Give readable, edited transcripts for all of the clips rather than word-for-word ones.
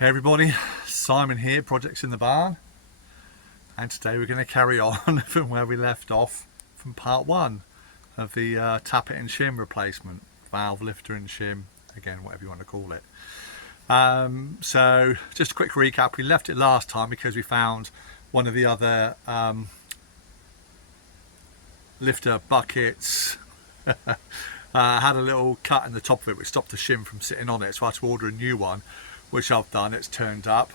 Hey everybody, Simon here, Projects in the Barn, and today we're going to carry on from where we left off from part one of the tappet and shim replacement, valve lifter and shim, again whatever you want to call it. So just a quick recap, we left it last time because we found one of the other lifter buckets had a little cut in the top of it which stopped the shim from sitting on it, so I had to order a new one, which I've done. It's turned up.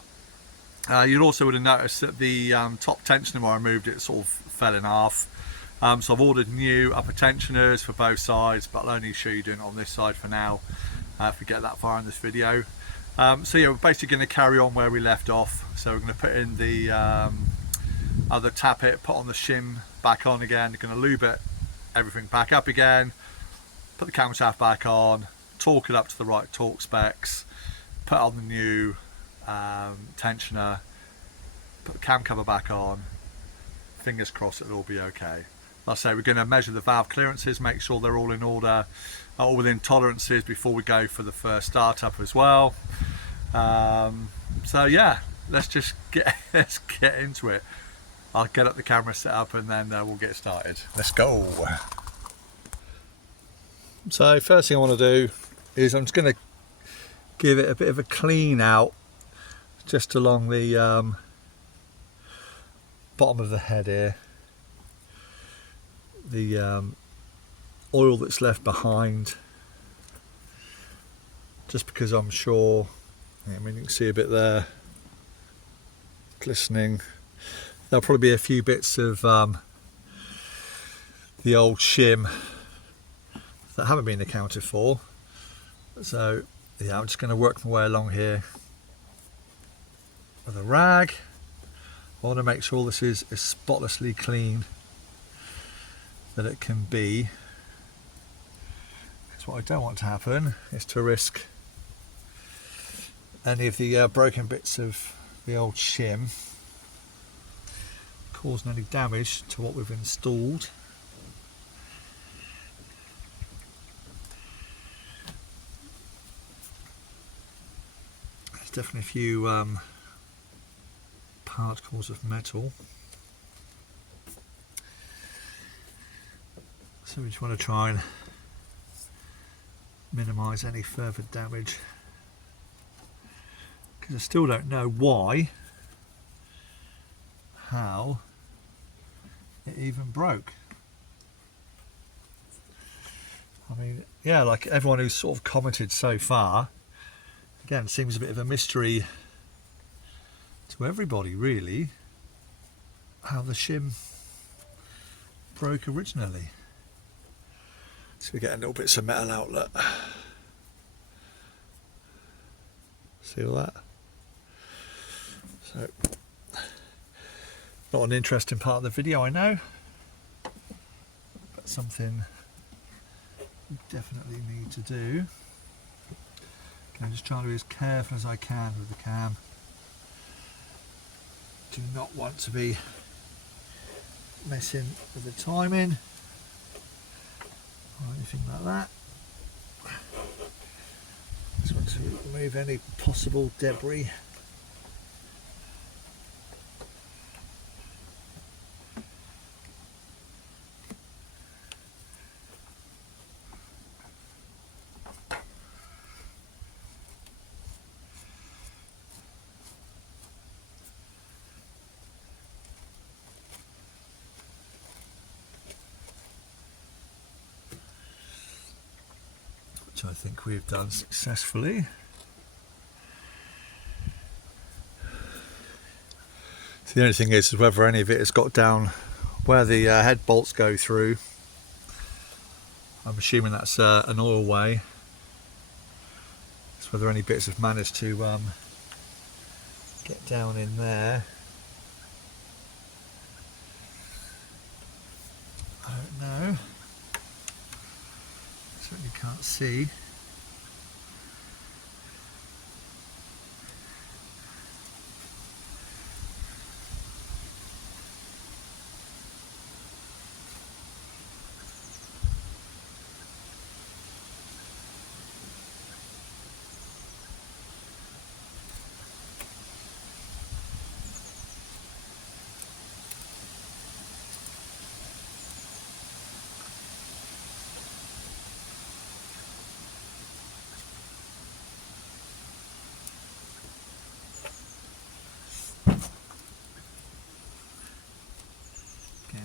You also would have noticed that the top tensioner where I moved it sort of fell in half. So I've ordered new upper tensioners for both sides, but I'll only show you doing it on this side for now if we get that far in this video. So yeah, we're basically going to carry on where we left off. So we're going to put in the other tappet, put on the shim back on again, going to lube it, everything back up again, put the camshaft back on, torque it up to the right torque specs, put on the new tensioner, put the cam cover back on, fingers crossed it'll all be okay. Like I say, we're going to measure the valve clearances, make sure they're all in order, all within tolerances before we go for the first startup as well. So yeah, let's get into it. I'll get up the camera set up and then we'll get started. Let's go. So first thing I want to do is I'm just going to give it a bit of a clean out just along the bottom of the head here. The oil that's left behind, just because I'm sure, I mean, you can see a bit there glistening. There'll probably be a few bits of the old shim that haven't been accounted for, so yeah, I'm just going to work my way along here with a rag. I want to make sure this is as spotlessly clean that it can be, because what I don't want to happen is to risk any of the broken bits of the old shim causing any damage to what we've installed. Definitely a few particles of metal, so we just want to try and minimise any further damage, because I still don't know how it even broke. I mean, yeah, like everyone who's sort of commented so far, again, seems a bit of a mystery to everybody, really, how the shim broke originally. So we're getting little bits of metal outlet. See all that? So, not an interesting part of the video, I know, but something we definitely need to do. I'm just trying to be as careful as I can with the cam. Do not want to be messing with the timing or anything like that. Just want to remove any possible debris. Which I think we've done successfully. So the only thing is whether any of it has got down where the head bolts go through. I'm assuming that's an oil way. It's whether any bits have managed to get down in there. I don't know. Certainly can't see.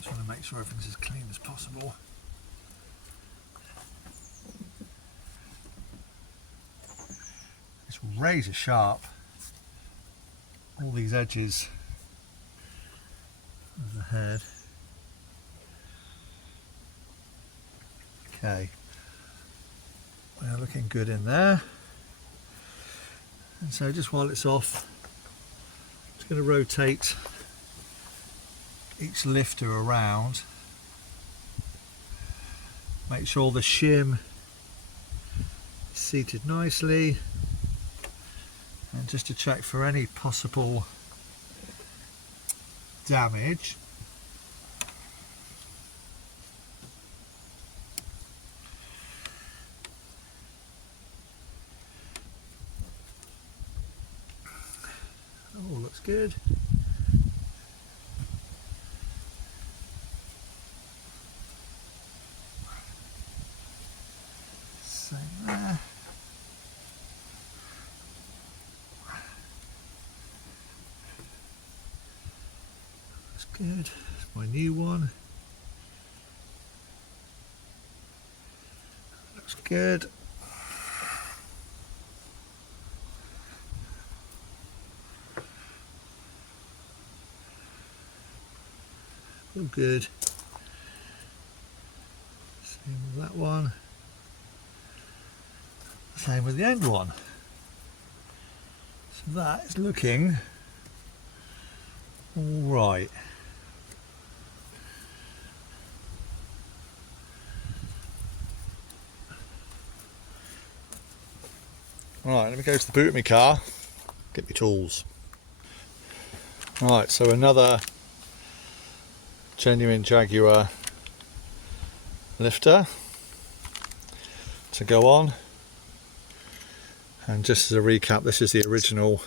Just want to make sure everything's as clean as possible. It's razor sharp, all these edges of the head. Okay, we're looking good in there. And so just while it's off, I'm just going to rotate each lifter around. Make sure the shim is seated nicely. And just to check for any possible damage. Oh, looks good. Same there. That's good. That's my new one. Looks good. All good. Same with that one. Same with the end one. So that is looking all right. Right, let me go to the boot of my car, get my tools. Right, so another genuine Jaguar lifter to go on. And just as a recap, this is the original,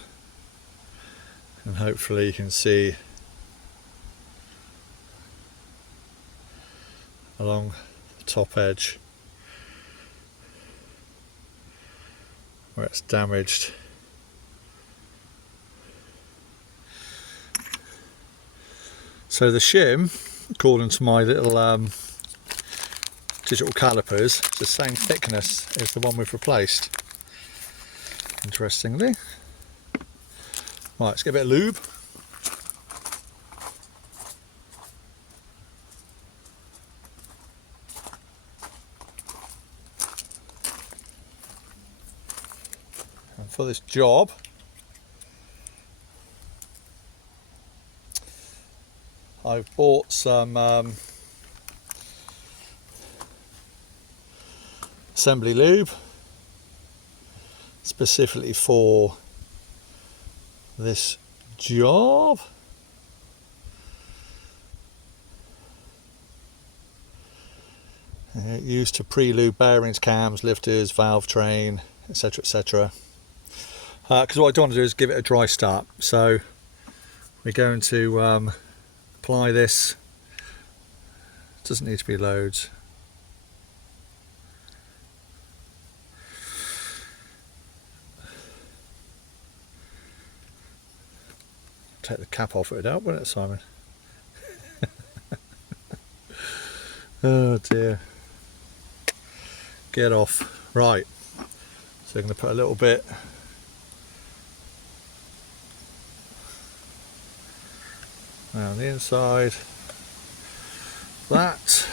and hopefully you can see along the top edge where it's damaged. So the shim, according to my little digital calipers, is the same thickness as the one we've replaced, interestingly. Right, let's get a bit of lube. And for this job, I've bought some assembly lube specifically for this job. Used to pre-lube bearings, cams, lifters, valve train, etc, etc. Because what I don't want to do is give it a dry start, so we're going to apply this. It doesn't need to be loads. Take the cap off it out, won't it, Simon? Oh dear. Get off. Right. So I'm going to put a little bit around the inside. That.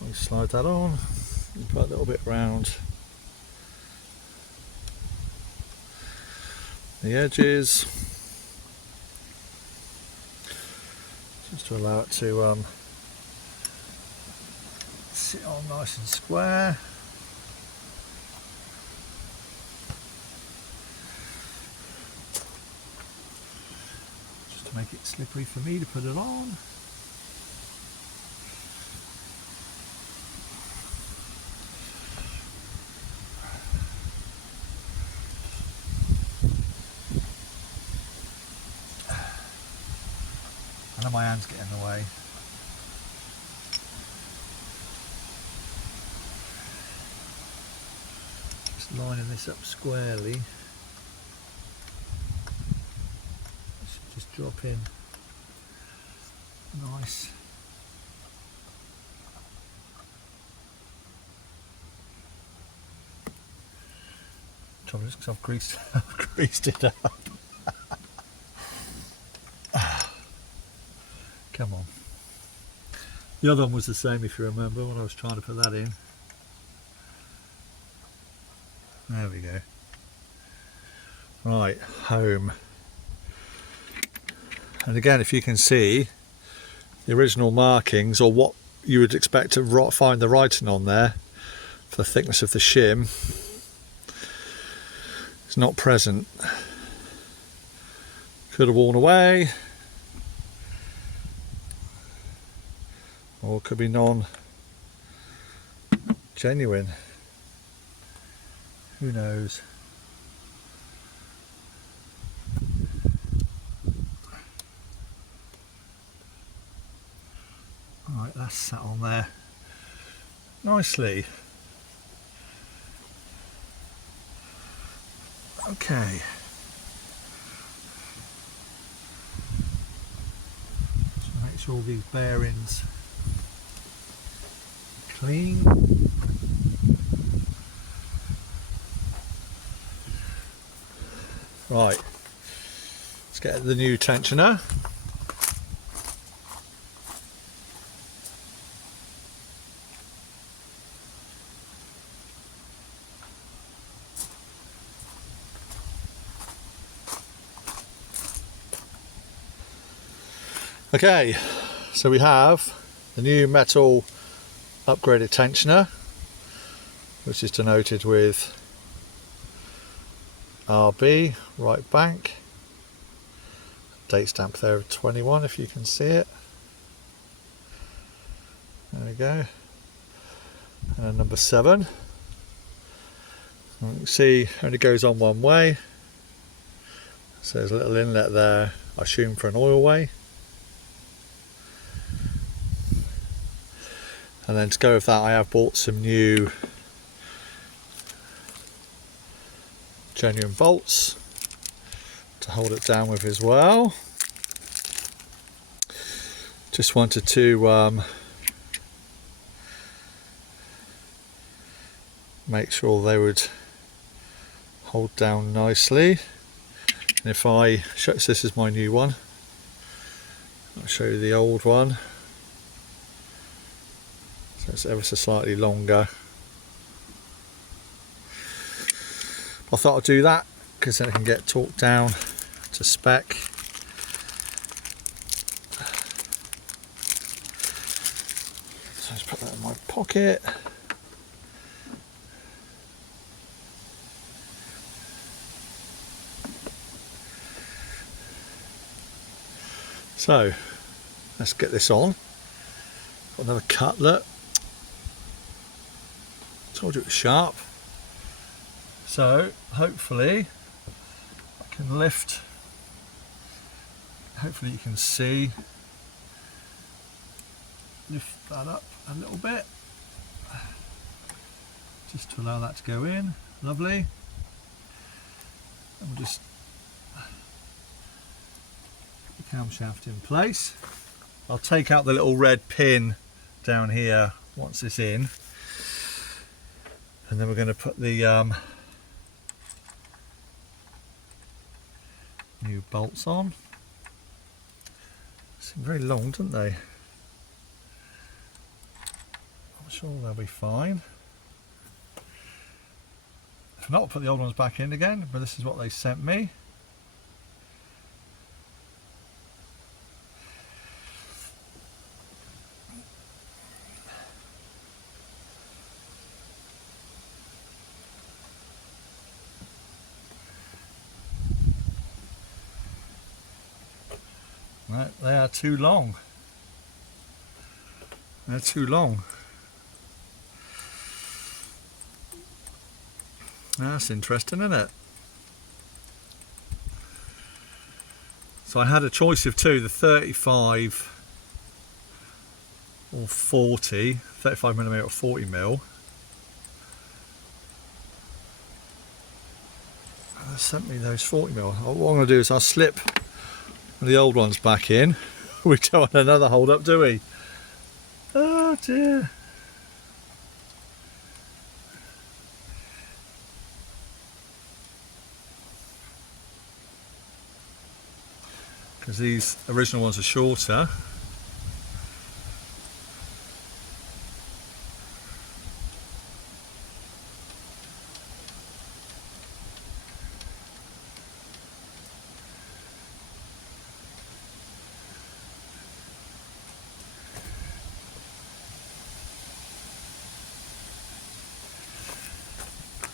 We slide that on. And put a little bit around the edges, just to allow it to sit on nice and square. Just to make it slippery for me to put it on. I know my hands get in the way. Just Just lining this up squarely. Should just drop in nice. Trouble is because I've greased it up. Come on. The other one was the same, if you remember, when I was trying to put that in. There we go. Right, home. And again, if you can see the original markings, or what you would expect to find the writing on there for the thickness of the shim, it's not present. Could have worn away, or could be non-genuine. Who knows? Alright, that's sat on there nicely. Okay. Just make sure all these bearings are clean. Right, let's get the new tensioner. Okay, so we have the new metal upgraded tensioner, which is denoted with RB, right bank, date stamp there of 21 if you can see it. There we go. And number 7. You can see only goes on one way, so there's a little inlet there, I assume for an oil way. And then to go with that, I have bought some new genuine bolts to hold it down with as well. Just wanted to make sure they would hold down nicely. And if I show, so this is my new one, I'll show you the old one. So it's ever so slightly longer. I thought I'd do that because then it can get torqued down to spec. So let's put that in my pocket. So let's get this on. Got another cut, look. Told you it was sharp. So hopefully I can lift, hopefully you can see, lift that up a little bit just to allow that to go in. Lovely. And we'll just put the camshaft in place. I'll take out the little red pin down here once it's in, and then we're going to put the new bolts on. Seem very long, don't they? I'm sure they'll be fine. If not, I'll put the old ones back in again, but this is what they sent me. Right, they are too long. They're too long. That's interesting, isn't it? So I had a choice of two, the 35 or 40, 35mm or 40mm. sent me those 40mm. What I'm going to do is I'll slip the old ones back in. We don't want another hold up, do we? Oh dear. Because these original ones are shorter.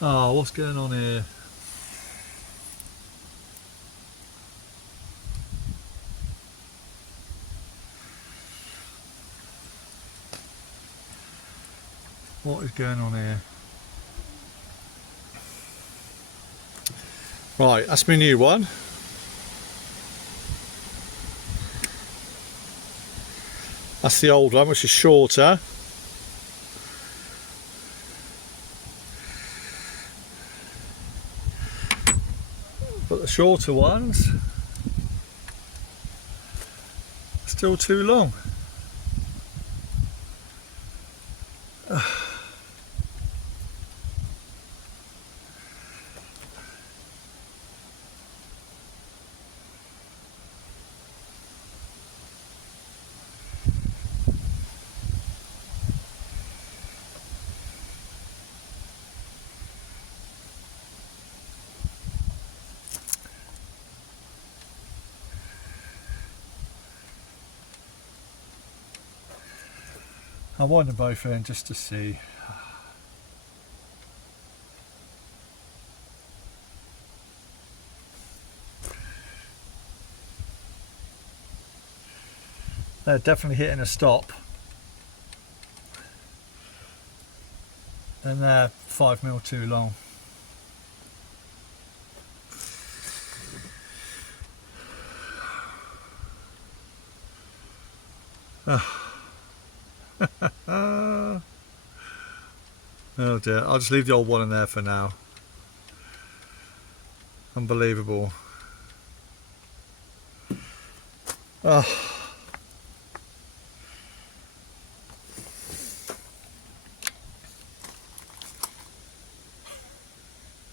Oh, what's going on here? What is going on here? Right, that's my new one. That's the old one, which is shorter. But the shorter ones are still too long. I wind them both in just to see. They're definitely hitting a stop. And they're 5mm too long. Oh dear, I'll just leave the old one in there for now. Unbelievable. Oh.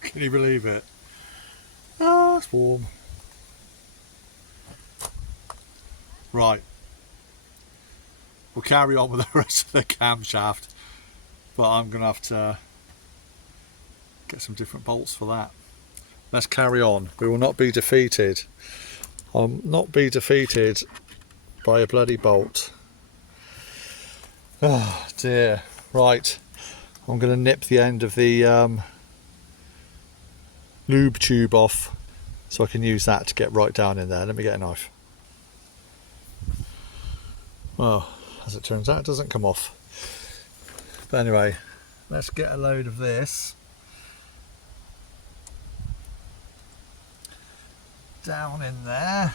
Can you believe it? Oh, it's warm. Right. We'll carry on with the rest of the camshaft, but I'm going to have to get some different bolts for that. Let's carry on. We will not be defeated. I'll not be defeated by a bloody bolt. Oh dear. Right. I'm going to nip the end of the lube tube off so I can use that to get right down in there. Let me get a knife. Well, as it turns out, it doesn't come off. But anyway, let's get a load of this down in there.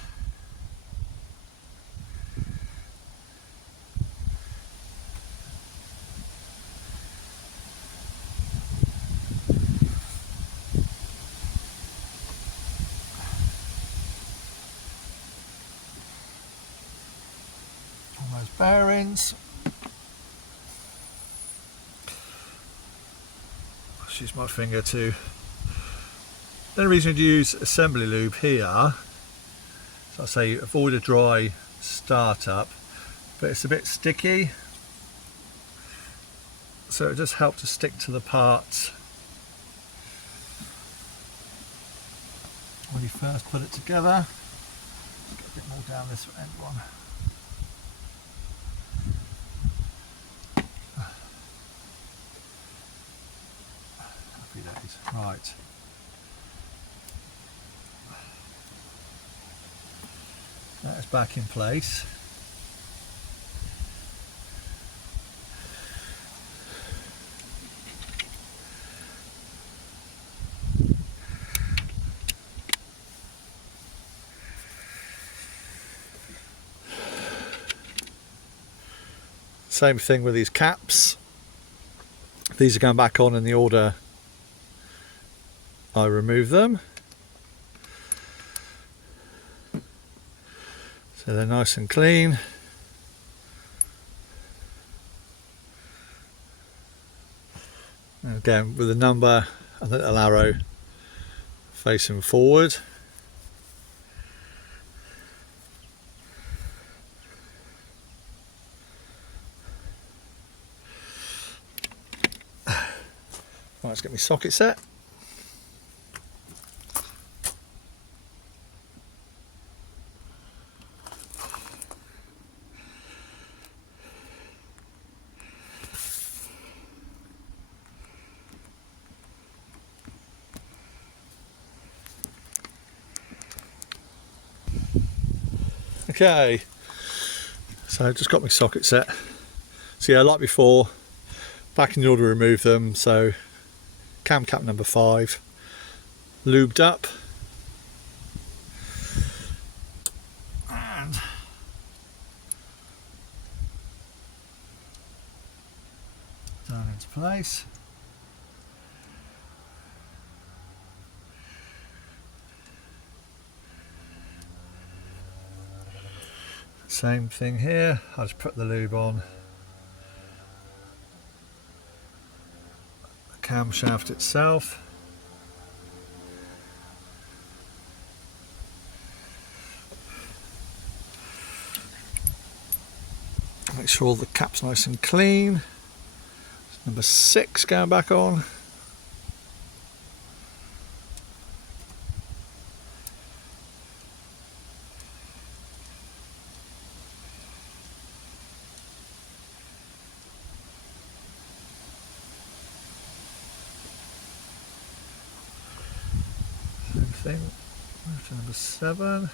On those bearings. I'll use my finger too. The only reason to use assembly lube here, so I say avoid a dry startup, but it's a bit sticky, so it just helps to stick to the parts when you first put it together. Let's get a bit more down this end one. Happy days. Right. That's back in place. Same thing with these caps. These are going back on in the order I remove them. So they're nice and clean. And again, with the number and the little arrow facing forward. Right, let's get my socket set. Okay, so I've just got my socket set. So yeah, like before, back in the order to remove them. So cam cap number 5, lubed up, and down into place. Same thing here, I'll just put the lube on the camshaft itself. Make sure all the cap's nice and clean. Number 6 going back on. Same thing, move to number 7.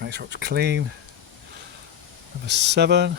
Make sure it's clean. Number 7.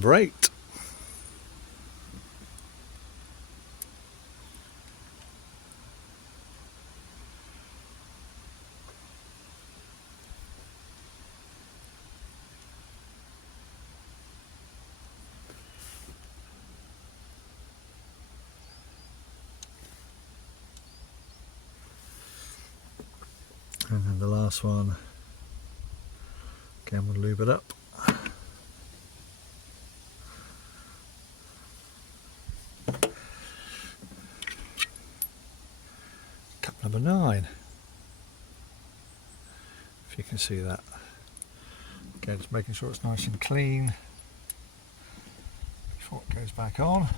Great. And then the last one, again we'll lube it up. Cup number 9, if you can see that. Okay, just making sure it's nice and clean before it goes back on.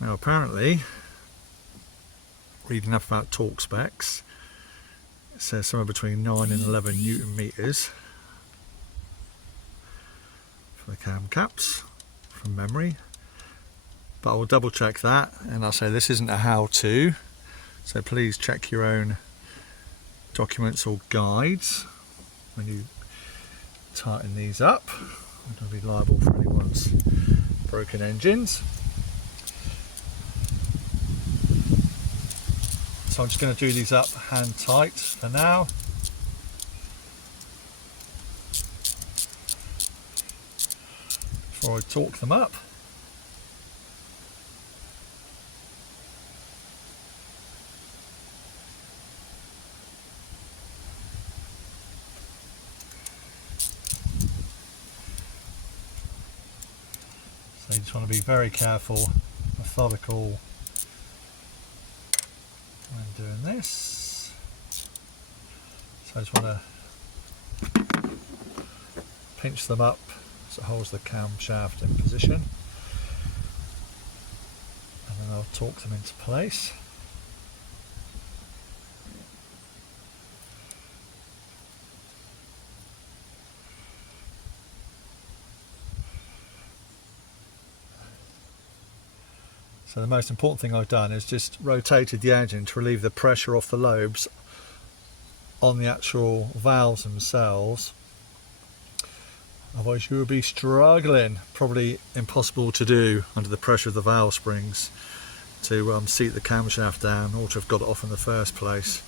Now apparently, reading up about torque specs, it says somewhere between 9 and 11 Newton meters for the cam caps from memory, but I will double check that, and I'll say this isn't a how-to, so please check your own documents or guides when you tighten these up. I'm going to be liable for anyone's broken engines. So I'm just going to do these up hand tight for now. Before I torque them up. So you just want to be very careful, methodical when doing this. So I just want to pinch them up so it holds the camshaft in position, and then I'll torque them into place. So the most important thing I've done is just rotated the engine to relieve the pressure off the lobes on the actual valves themselves. Otherwise you will be struggling, probably impossible to do under the pressure of the valve springs, to seat the camshaft down or to have got it off in the first place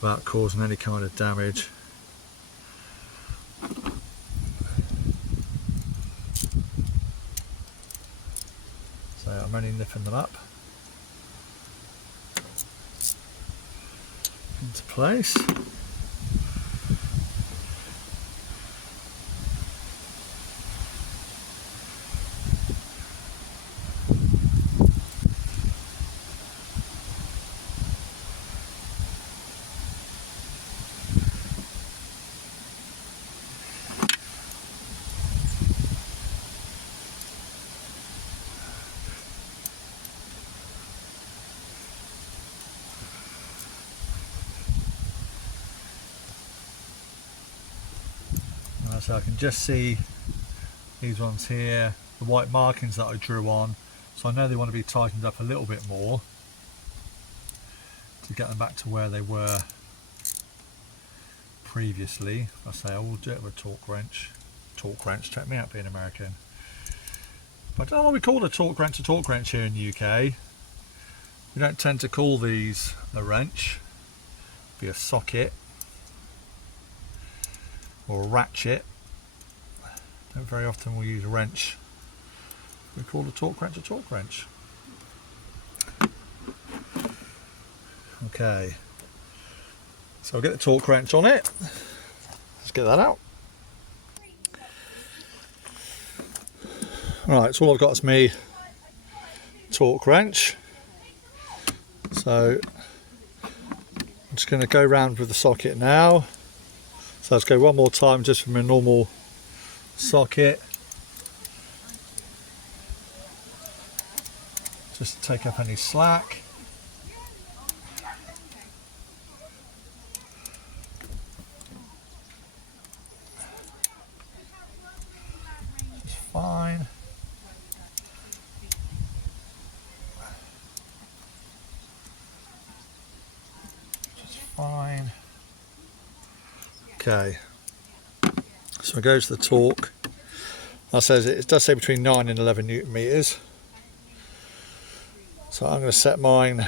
without causing any kind of damage. So I'm only nipping them up into place. So I can just see these ones here, the white markings that I drew on, so I know they want to be tightened up a little bit more to get them back to where they were previously. I say I will do it with a torque wrench, check me out being American. But I don't know what we call a torque wrench here in the UK. We don't tend to call these a wrench, it'd be a socket or a ratchet. Don't very often we'll use a wrench. We call a torque wrench. Okay, so I'll get the torque wrench on it. Let's get that out. Right, so all I've got is me torque wrench. So I'm just going to go round with the socket now. So let's go one more time just from a normal socket. Just to take up any slack. Just fine. Just fine. Okay. So it goes to the torque. That says it does say between 9 and 11 Newton meters. So I'm going to set mine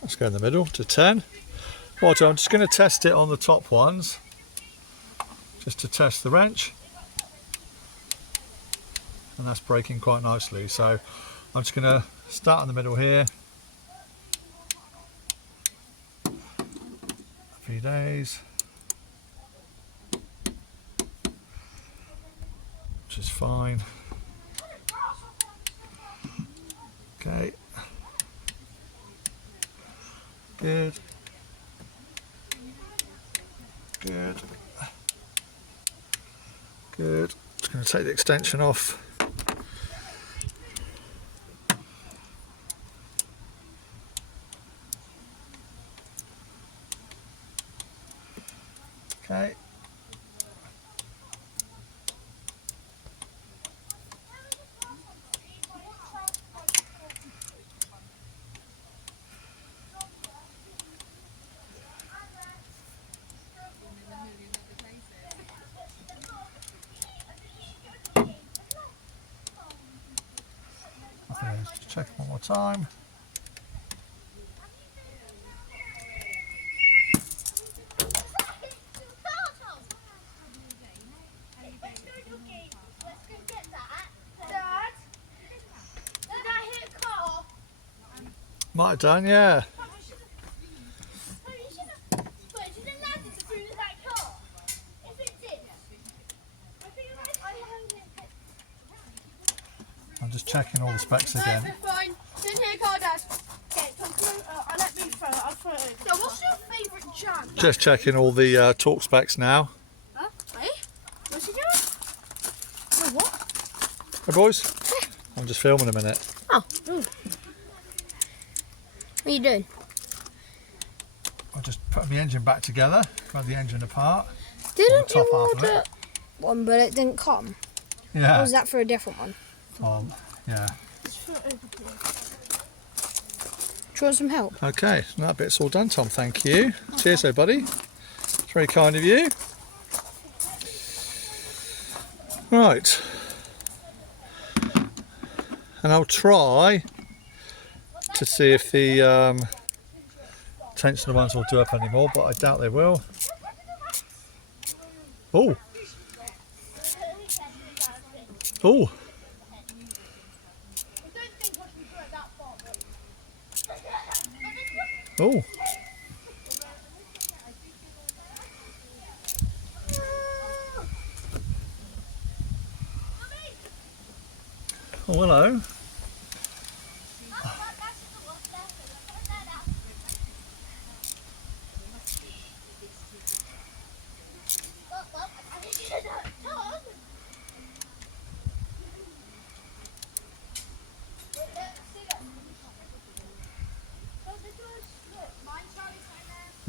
let's go in the middle to 10. What I'm just going to test it on the top ones, just to test the wrench, and that's braking quite nicely. So I'm just going to start in the middle here. Few days, which is fine. Okay, good, good, good. Just going to take the extension off. Okay. Okay, just check one more time. Might have done, yeah. I'm just checking all the specs again. Fine. Sit here, car, Dad. Okay, come through. I'll let me throw it. Yeah, what's your favourite jam? Just checking all the torque specs now. Huh? Hey? What's he doing? Oh, what? Hey boys, I'm just filming a minute. Oh. What are you doing? I'm just putting the engine back together, got the engine apart. Didn't you order one but it didn't come? Yeah. Or was that for a different one? Yeah. Do you want some help? Okay, that bit's all done, Tom, thank you. Cheers, buddy. It's very kind of you. Right. And I'll try to see if the tensioner ones will do up anymore, but I doubt they will. Oh. Oh. Oh. Oh, hello.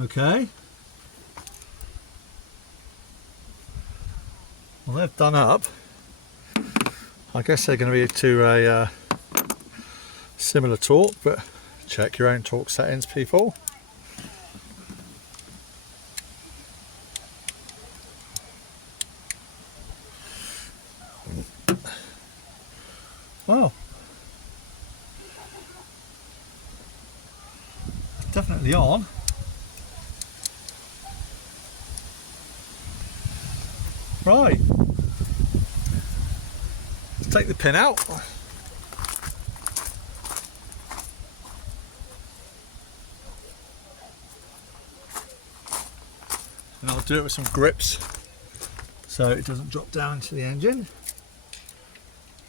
Okay. Well, they've done up. I guess they're going to be to a similar torque, but check your own torque settings, people. Well, definitely on. Right, let's take the pin out. And I'll do it with some grips so it doesn't drop down to the engine,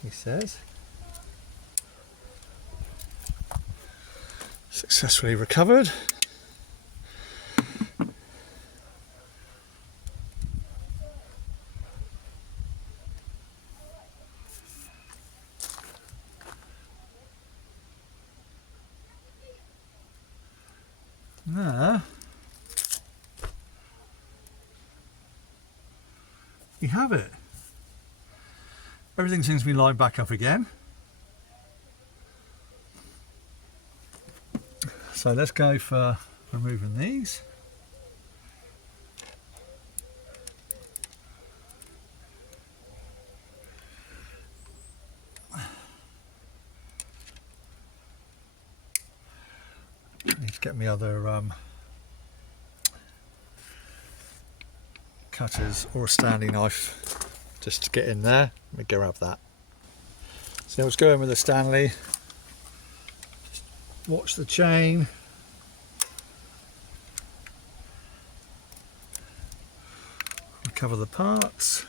he says. Successfully recovered. There you have it. Everything seems to be lined back up again. So let's go for removing these. I need to get my other cutters or a Stanley knife just to get in there. Let me grab that. So I was going with the Stanley. Watch the chain. Recover the parts.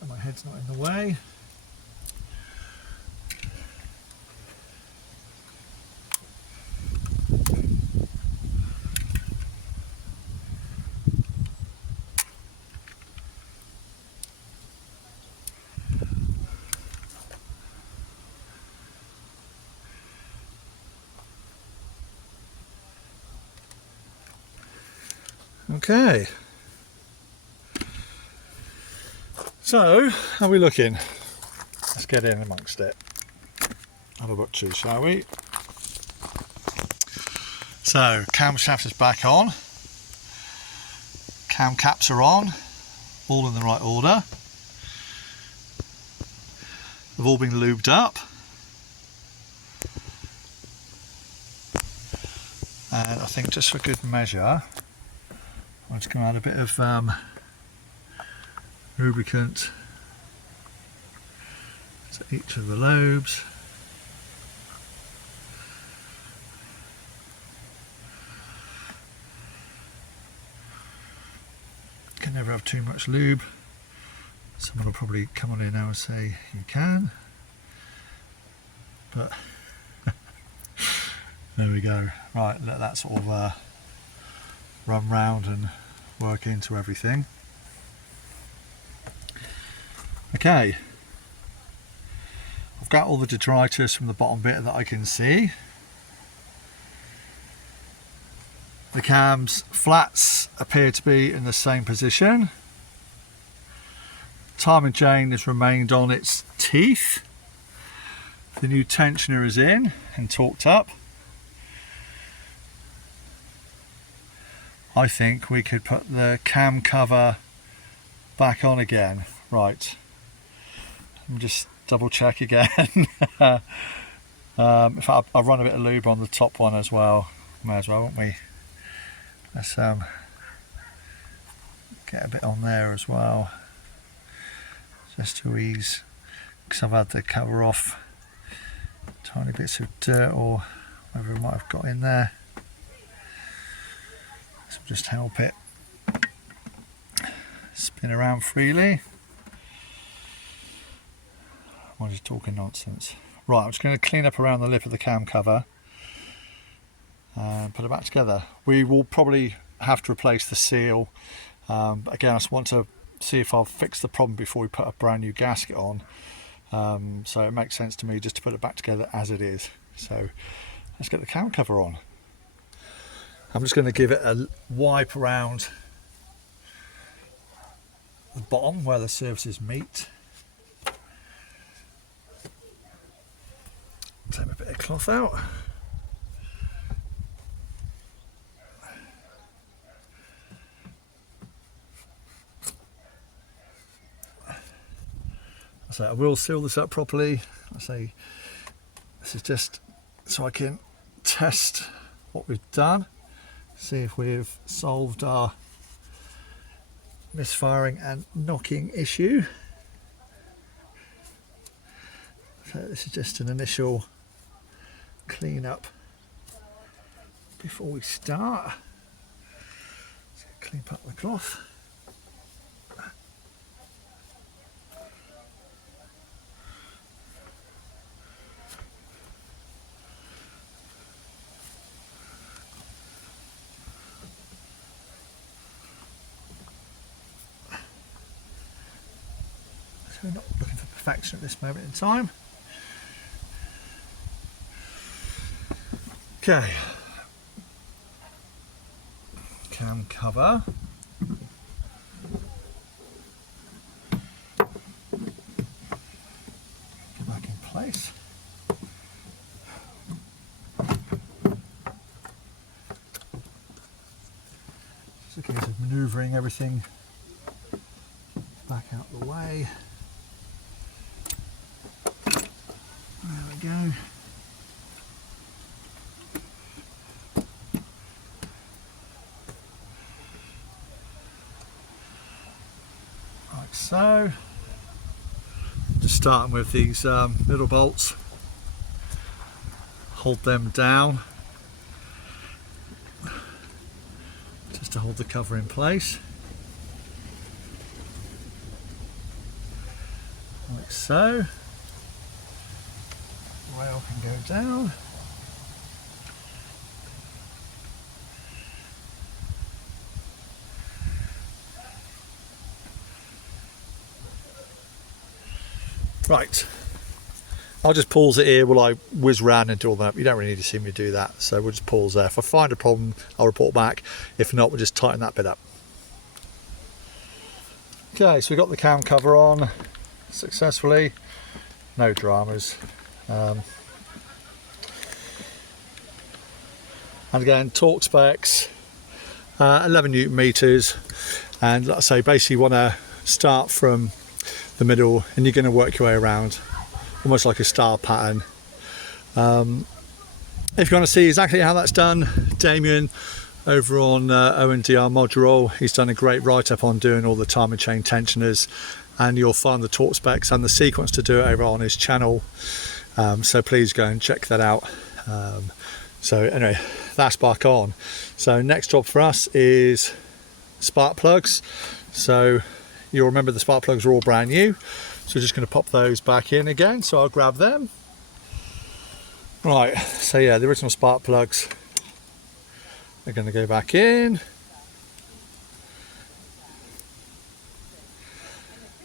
And my head's not in the way. Okay, so how are we looking? Let's get in amongst it. Have a butcher, shall we? So camshaft is back on, cam caps are on, all in the right order. They've all been lubed up. And I think just for good measure, I'm just going to add a bit of lubricant to each of the lobes. Can never have too much lube, Someone will probably come on here now and say you can, but there we go. Right, let that sort of run round and work into everything. Okay, I've got all the detritus from the bottom bit that I can see. The cam's flats appear to be in the same position. Timing chain has remained on its teeth. The new tensioner is in and torqued up. I think we could put the cam cover back on again. Right, let me just double check again. In fact, I'll run a bit of lube on the top one as well. May as well, won't we? Let's get a bit on there as well, just to ease, because I've had the cover off. Tiny bits of dirt or whatever it might have got in there. So just help it spin around freely. I'm just talking nonsense. Right, I'm just going to clean up around the lip of the cam cover and put it back together. We will probably have to replace the seal. But again, I just want to see if I'll fix the problem before we put a brand new gasket on. So it makes sense to me just to put it back together as it is. So let's get the cam cover on. I'm just going to give it a wipe around the bottom where the surfaces meet. Take a bit of cloth out. So I will seal this up properly. I say this is just so I can test what we've done, see if we've solved our misfiring and knocking issue. So this is just an initial clean up before we start. Let's clean up the cloth. We're not looking for perfection at this moment in time. Okay, cam cover. Get back in place. Just a case of manoeuvring everything back out the way. There we go. Like so. Just starting with these little bolts. Hold them down just to hold the cover in place. Like so. Rail can go down. Right, I'll just pause it here while I whiz round and do all that. You don't really need to see me do that, so we'll just pause there. If I find a problem, I'll report back. If not, we'll just tighten that bit up. Okay, so we got the cam cover on successfully. No dramas. And again, torque specs, 11 Newton meters, and like I say, basically want to start from the middle and you're going to work your way around almost like a star pattern. If you want to see exactly how that's done, Damien over on ONDR Module, he's done a great write-up on doing all the timing chain tensioners, and you'll find the torque specs and the sequence to do it over on his channel. So please go and check that out. So anyway, that's back on. So next job for us is spark plugs. So You'll remember the spark plugs are all brand new, so we're just going to pop those back in again, so I'll grab them. Right, so yeah, the original spark plugs are going to go back in.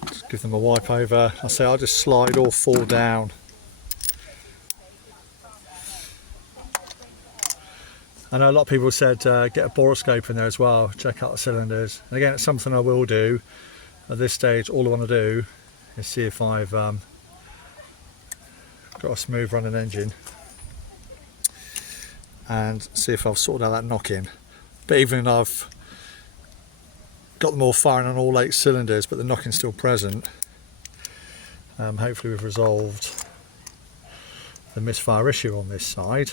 Just give them a wipe over. I say I'll just slide or fall down. I know a lot of people said get a boroscope in there as well, check out the cylinders. And again, it's something I will do. At this stage, all I want to do is see if I've got a smooth running engine and see if I've sorted out that knock-in. But even if I've got them all firing on all 8 cylinders, but the knock-in's still present, hopefully we've resolved the misfire issue on this side,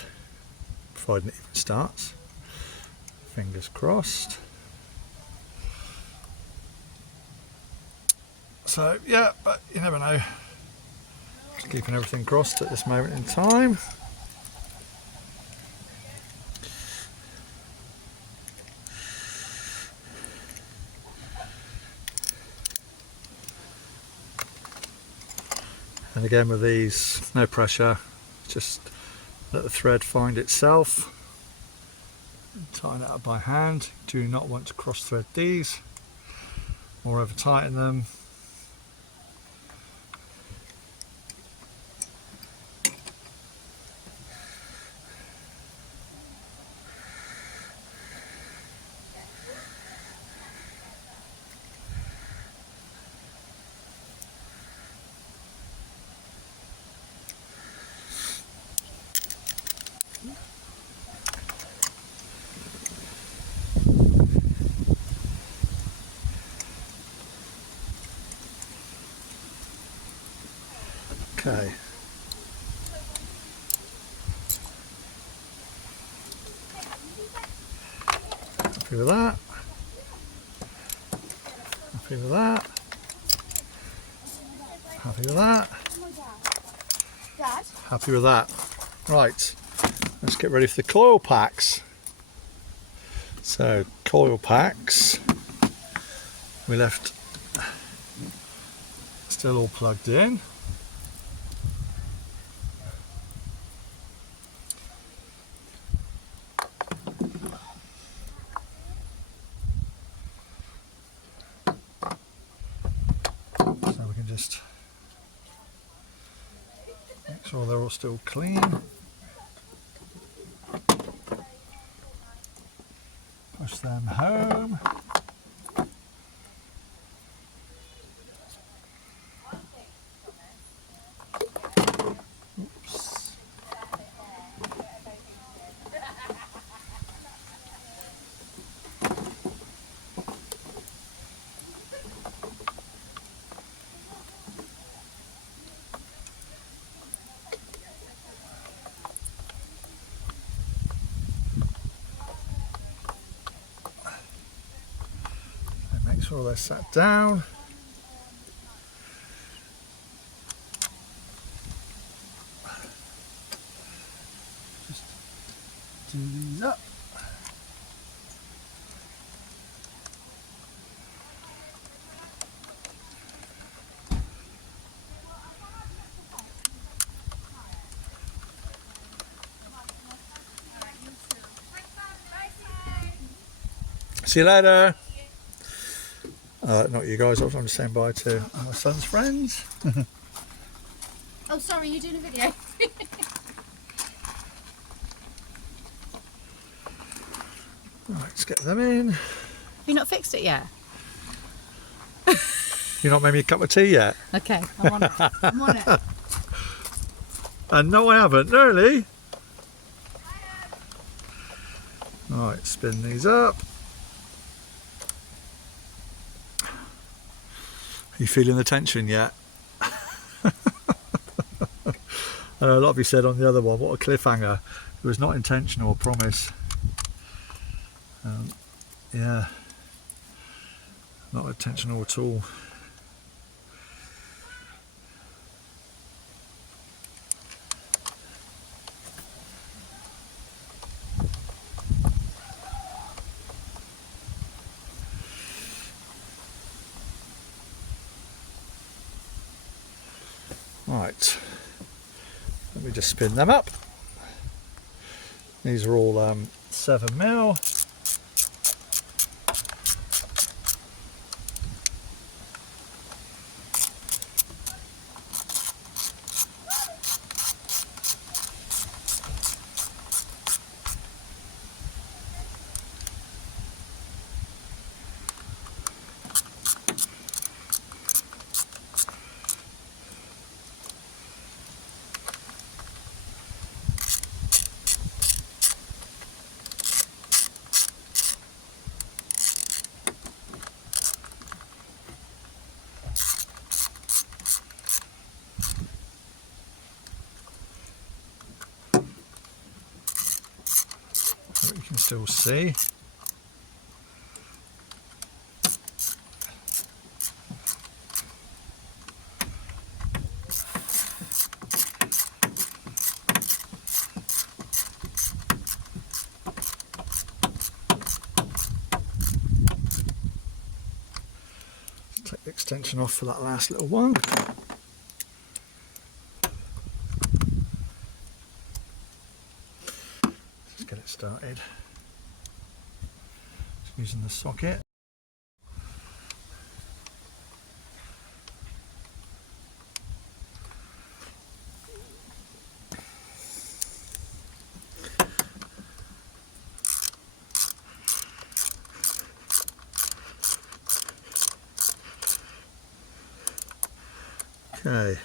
providing it even starts. Fingers crossed. So yeah, but you never know. Just keeping everything crossed at this moment in time. And again with these, no pressure, just let the thread find itself. And tighten it up by hand. Do not want to cross thread these or over tighten them. Okay. Happy with that. Happy with that. Happy with that. Happy with that. Right, let's get ready for the coil packs. So, coil packs. We left still all plugged in. Just make sure they're all still clean. Push them home. Oops. Make sure they're sat down. Just do these up. See you later. Not you guys, I'm just saying bye to my son's friends. Oh, sorry, you're doing a video. Right, let's get them in. Have you not fixed it yet? You've not made me a cup of tea yet? Okay, I'm on it. I'm on it. And no, I haven't, really. Right, spin these up. Are you feeling the tension yet? I know a lot of you said on the other one, what a cliffhanger. It was not intentional, I promise. Yeah, not intentional at all. Right, let me just spin them up. These are all 7mm. You can still see. Take the extension off for that last little one. Let's get it started. Just using the socket. Okay.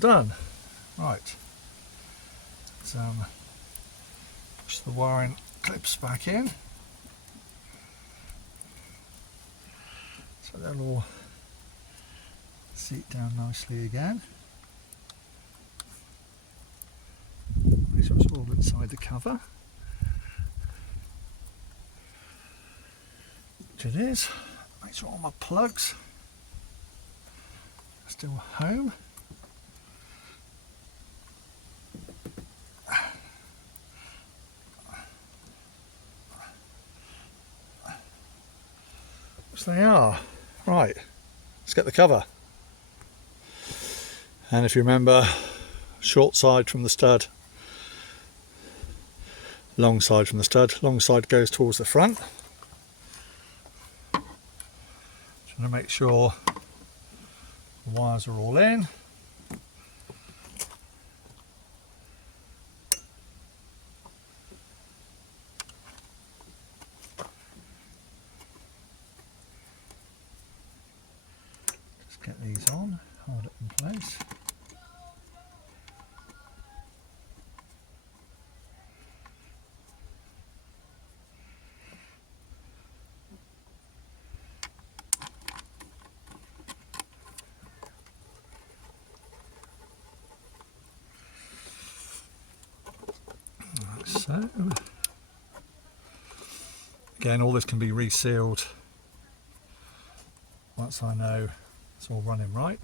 Done. Right. Let's push the wiring clips back in. So they'll all seat down nicely again. Make sure it's all inside the cover. Which it is. Make sure all my plugs are still home. Which they are. Right, let's get the cover. And if you remember, short side from the stud, long side from the stud. Long side goes towards the front. Just want to make sure the wires are all in. Just get these on, hold it in place. So, again, all this can be resealed once I know it's all running right,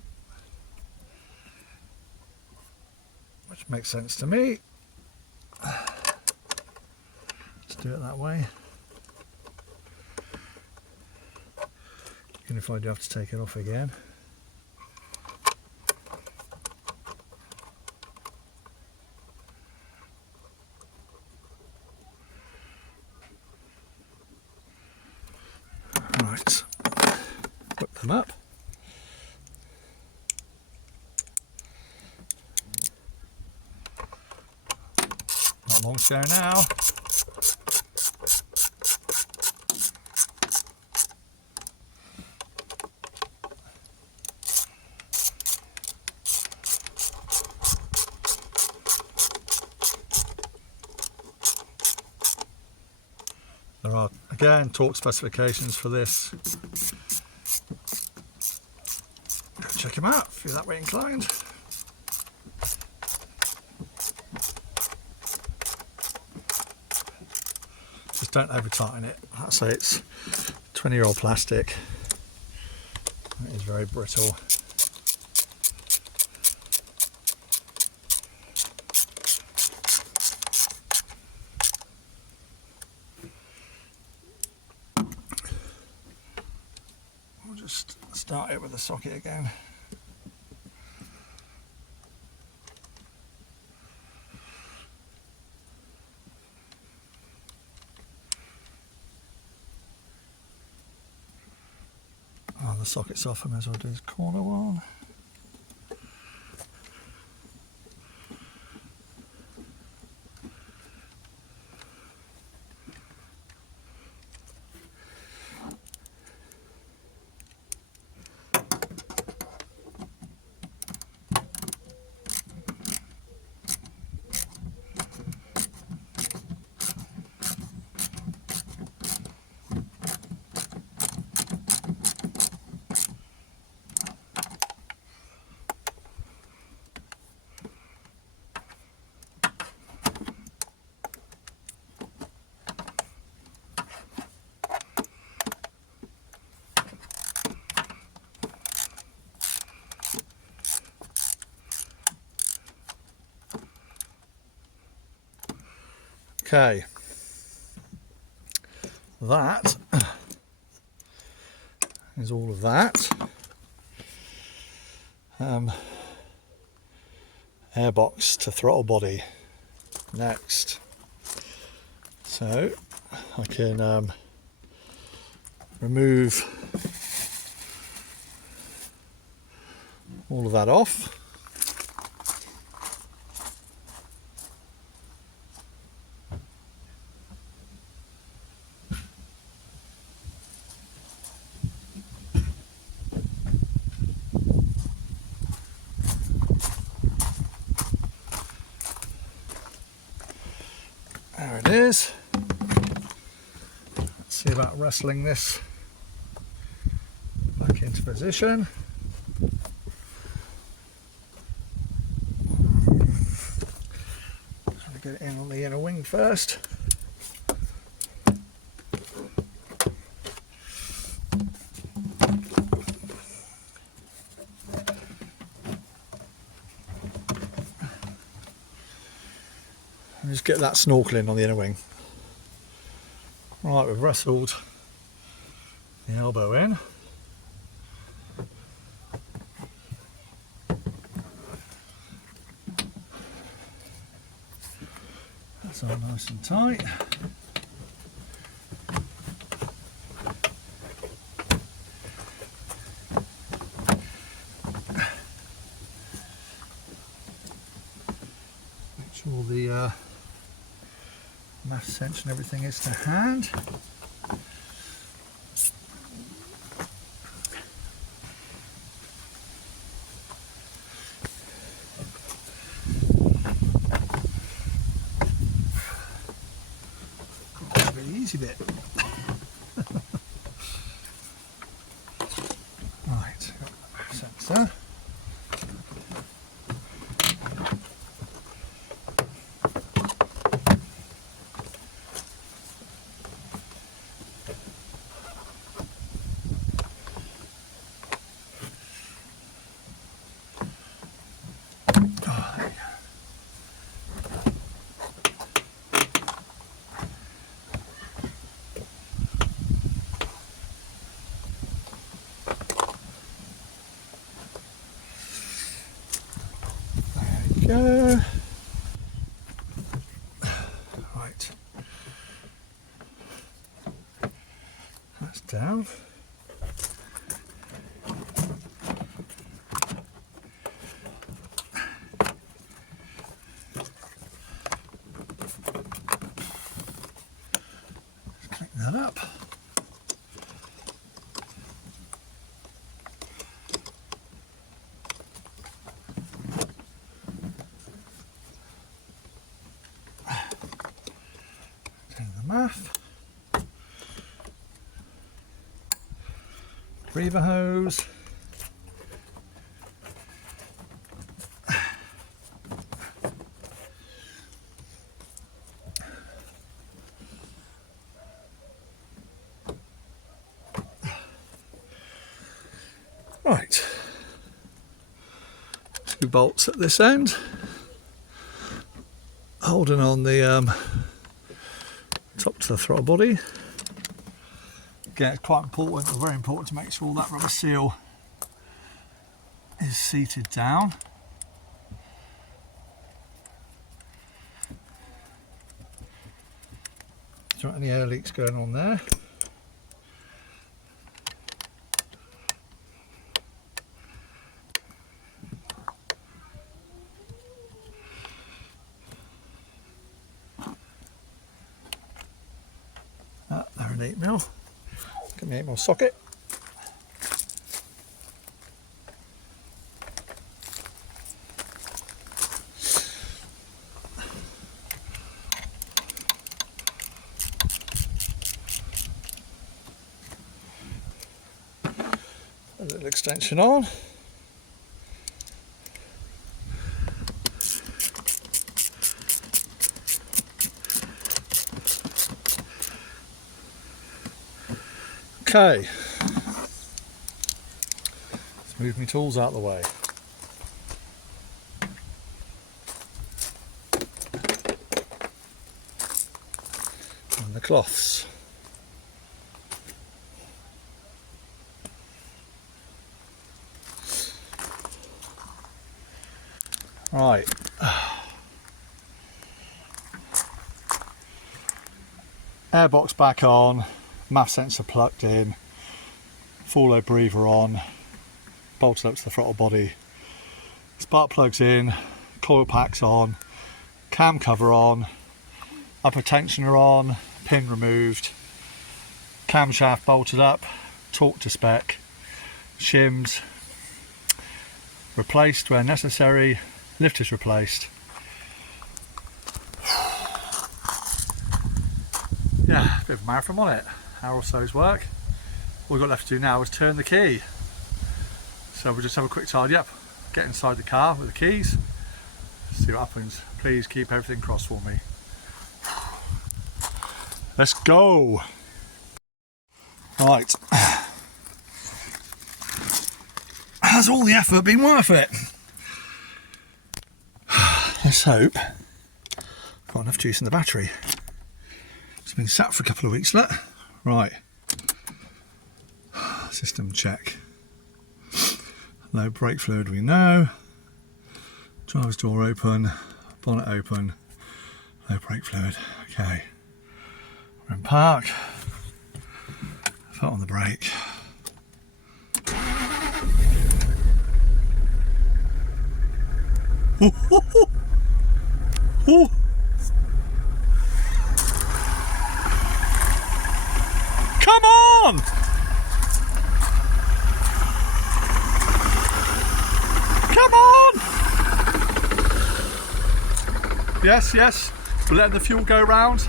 which makes sense to me. Let's do it that way, even if I do have to take it off again. Right, whip them up. Not long to go now. There are, again, torque specifications for this. Go check them out if you're that way inclined. Just don't over tighten it. Like I say, it's 20-year-old plastic. It is very brittle. just start it with the socket again. Oh, the socket's off, I may as well do this corner one. Okay, that is all of that. Airbox to throttle body next. So I can remove all of that off. There it is. Let's see about wrestling this back into position. Try to get it in on the inner wing first. Just get that snorkeling on the inner wing. Right, we've wrestled the elbow in. That's all nice and tight. Make sure the math sense and everything is to hand. That's a really easy bit. Right, got the math sensor. Go. Right, that's down. Let's clean that up. Math, breather hose, right, 2 bolts at this end, holding on the top to the throttle body. Again, it's quite important, or very important, to make sure all that rubber seal is seated down. Is there any air leaks going on there? They're an 8mm. Get me 8mm socket. A little extension on. Okay, let's move my tools out of the way. And the cloths. Right. Airbox back on. MAF sensor plugged in, full load breather on, bolted up to the throttle body, spark plugs in, coil packs on, cam cover on, upper tensioner on, pin removed, camshaft bolted up, torque to spec, shims replaced where necessary, lift is replaced. Yeah, a bit of a marathon on it. Hour or so's work. All we've got left to do now is turn the key. So we'll just have a quick tidy up, get inside the car with the keys, see what happens. Please keep everything crossed for me. Let's go. Right. Has all the effort been worth it? Let's hope. Got enough juice in the battery. It's been sat for a couple of weeks, look. Right, system check. Low brake fluid we know. Driver's door open, bonnet open, low brake fluid. Okay, we're in park. Foot on the brake. Ooh, ooh, ooh. Ooh. Come on! Come on! Yes, yes. We're letting the fuel go round.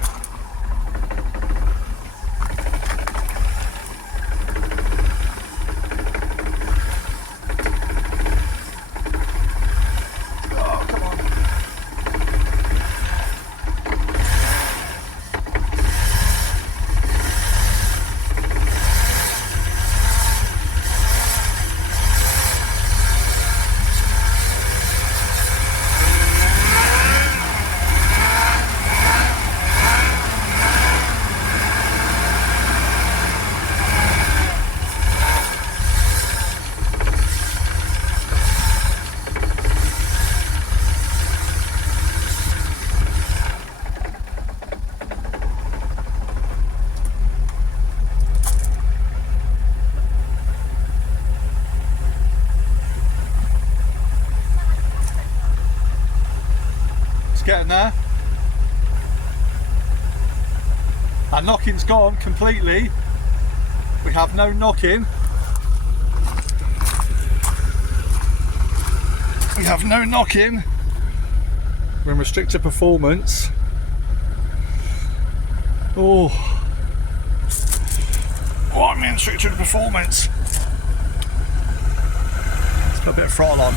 Oh, come on. Getting there. Our knocking's gone completely. We have no knocking. We have no knocking. We're in restricted performance. Oh, I'm in restricted performance. Let's put a bit of throttle on.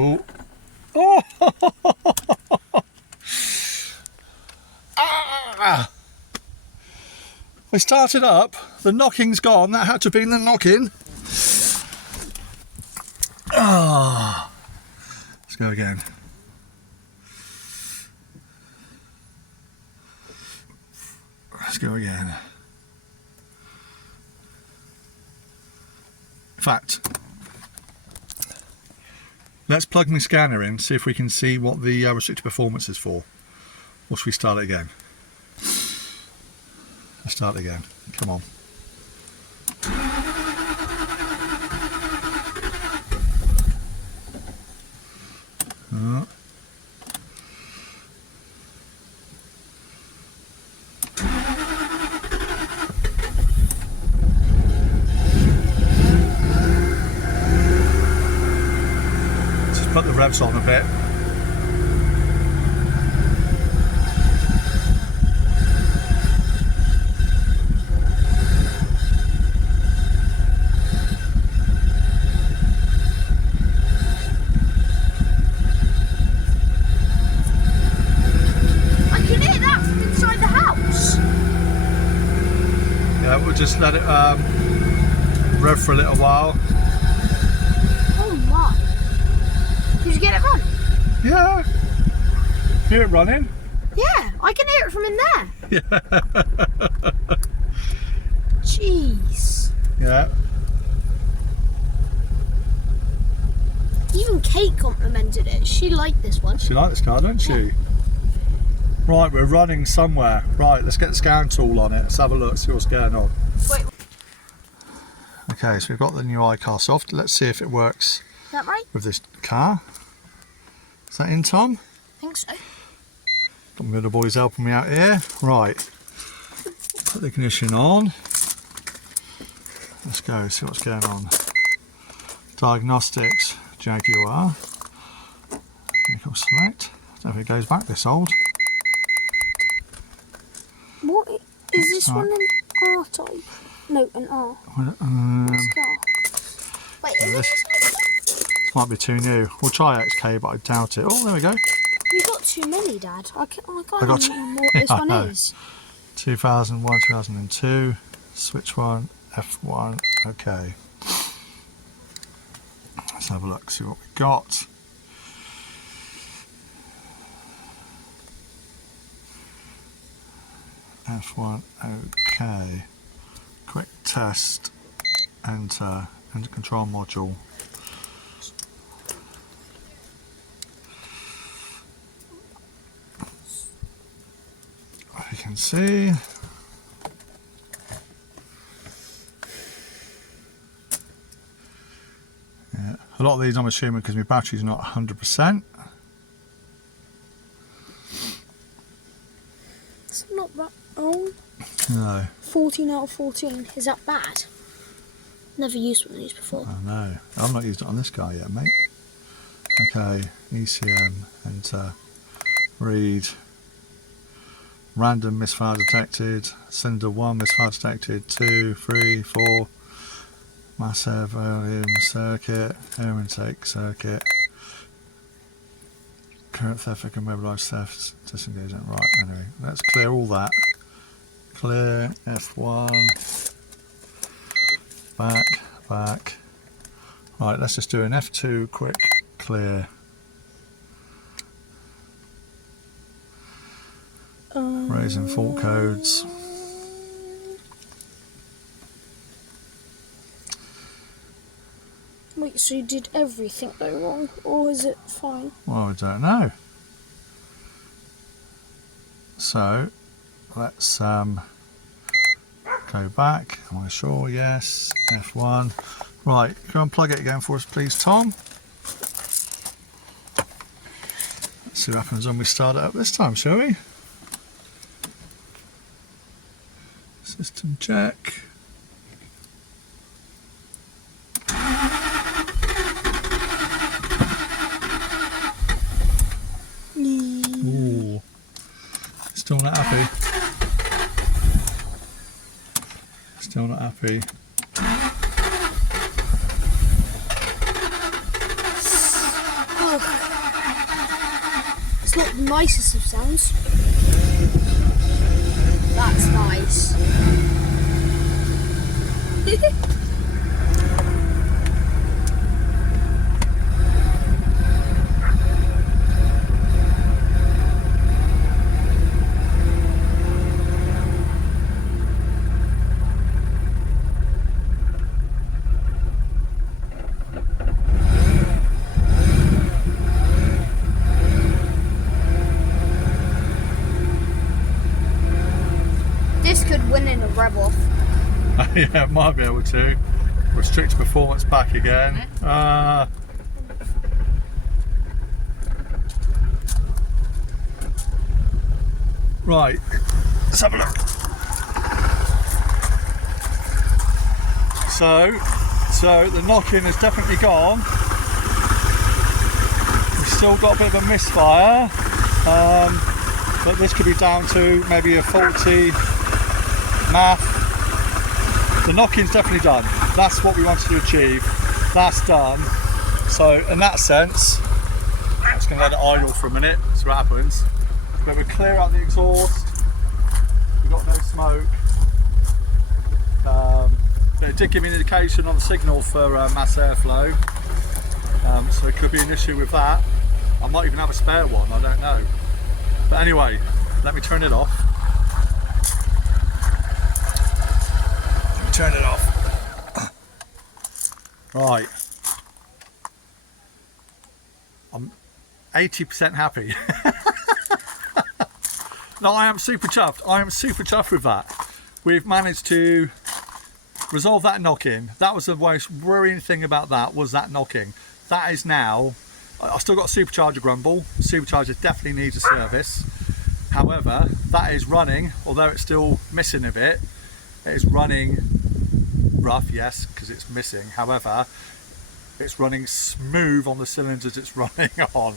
Oh. Oh. Ah. We started up, the knocking's gone, that had to have been the knocking. Ah. go again. Let's go again. In fact, let's plug my scanner in, see if we can see what the restricted performance is for. Or should we start it again? Let's start it again. Come on. Just put the revs on a bit. We'll just let it rev for a little while. Oh my! Did you get it running? Yeah. Hear it running? Yeah, I can hear it from in there. Yeah. Jeez. Yeah. Even Kate complimented it. She liked this one. She liked this car, don't she? Yeah. Right, we're running somewhere. Right, let's get the scan tool on it. Let's have a look, see what's going on. Wait. Okay, so we've got the new iCarsoft. Let's see if it works Is that right? with this car. Is that in, Tom? I think so. Got my other boys helping me out here. Right, put the ignition on. Let's go, see what's going on. Diagnostics, Jaguar. Vehicle select. I don't know if it goes back this old. What is this one an R type? No, an R. Wait, is This might be too new. We'll try XK, but I doubt it. Oh, there we go. You got too many, Dad. I can't I got remember what this one know. is. 2001, 2002. Switch one, F1. Okay. Let's have a look, see what we got. F1, okay. Quick test, enter control module. You can see. Yeah, a lot of these I'm assuming because my battery's not 100%. It's not that. Oh. No. 14 out of 14. Is that bad? Never used one of these before. I know. I've not used it on this car yet, mate. Okay, ECM, enter, read, random misfire detected, cylinder 1 misfire detected, 2, 3, 4, massive volume circuit, air intake circuit, current theft can mobilise theft, disengagement. Right, anyway, let's clear all that. Clear, F1, back. Right, let's just do an F2 quick clear. Raising fault codes. Wait, so you did everything go wrong, or is it fine? Well, I don't know. So, let's go back. Am I sure? Yes. F1. Right, go and plug it again for us, please, Tom. Let's see what happens when we start it up this time, shall we? System check. Ooh. Still not happy. Still not happy. It's not the nicest of sounds. That's nice. grab off. Yeah, it might be able to. Restrict performance back again. Right, let's have a look. So the knocking has definitely gone. We've still got a bit of a misfire, but this could be down to maybe a faulty math. The knocking's definitely done. That's what we wanted to achieve. That's done. So in that sense, I'm just going to let it idle for a minute, see what happens. But we clear out the exhaust. We've got no smoke. It did give me an indication on the signal for mass airflow. So it could be an issue with that. I might even have a spare one, I don't know. But anyway, let me turn it off. Turn it off. Right. I'm 80% happy. No, I am super chuffed. I am super chuffed with that. We've managed to resolve that knocking. That was the most worrying thing about that, was that knocking. That is now, I've still got a supercharger grumble. Supercharger definitely needs a service. However, that is running, although it's still missing a bit. It is running rough, yes, because it's missing. However, it's running smooth on the cylinders it's running on.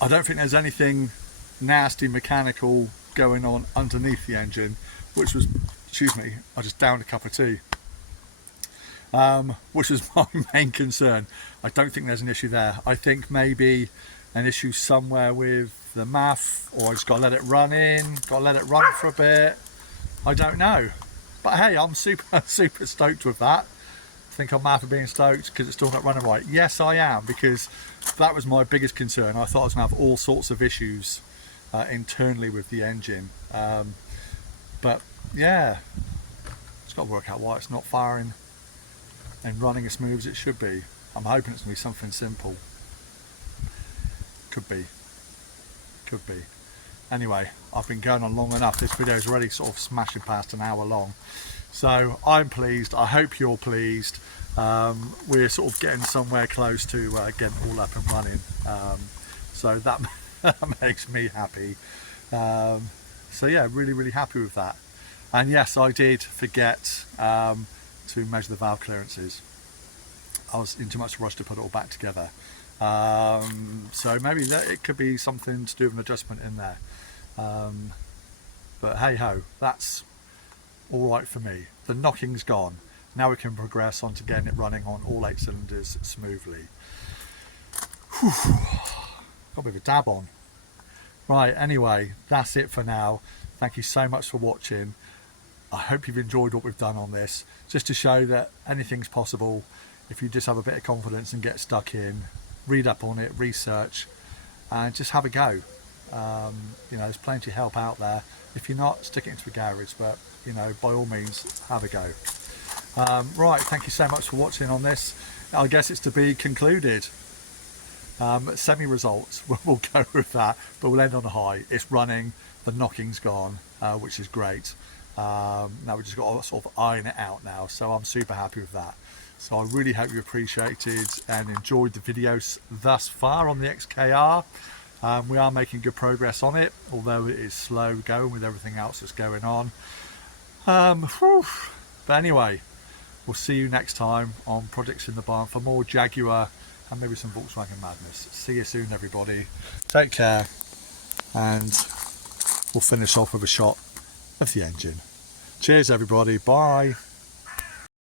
I don't think there's anything nasty mechanical going on underneath the engine, which was, excuse me, I just downed a cup of tea, which was my main concern. I don't think there's an issue there. I think maybe an issue somewhere with the MAF, or I just got to let it run got to let it run for a bit. I don't know. But hey, I'm super stoked with that. I think I'm mad for being stoked because it's still not running right. Yes, I am, because that was my biggest concern. I thought I was going to have all sorts of issues internally with the engine. But yeah, it's got to work out why it's not firing and running as smooth as it should be. I'm hoping it's going to be something simple. Could be. Could be. Anyway, I've been going on long enough. This video is already sort of smashing past an hour long. So I'm pleased. I hope you're pleased. We're sort of getting somewhere close to getting all up and running. So that makes me happy. So yeah, really happy with that. And yes, I did forget to measure the valve clearances. I was in too much rush to put it all back together. So maybe it could be something to do with an adjustment in there. But hey ho, that's all right for me. The knocking's gone. Now we can progress on to getting it running on all 8 cylinders smoothly. Whew. Got a bit of a dab on. Right, anyway, that's it for now. Thank you so much for watching. I hope you've enjoyed what we've done on this, just to show that anything's possible if you just have a bit of confidence and get stuck in, read up on it, research, and just have a go. You know, there's plenty of help out there. If you're not, stick it into a garage, but you know, by all means, have a go. Right, thank you so much for watching on this. I guess it's to be concluded. Semi results, we'll go with that, but we'll end on a high. It's running, the knocking's gone, which is great. Now we've just got to sort of iron it out now, so I'm super happy with that. So I really hope you appreciated and enjoyed the videos thus far on the XKR. We are making good progress on it, although it is slow going with everything else that's going on. But anyway, we'll see you next time on Projects in the Barn for more Jaguar and maybe some Volkswagen madness. See you soon, everybody. Take care, and we'll finish off with a shot of the engine. Cheers, everybody. Bye.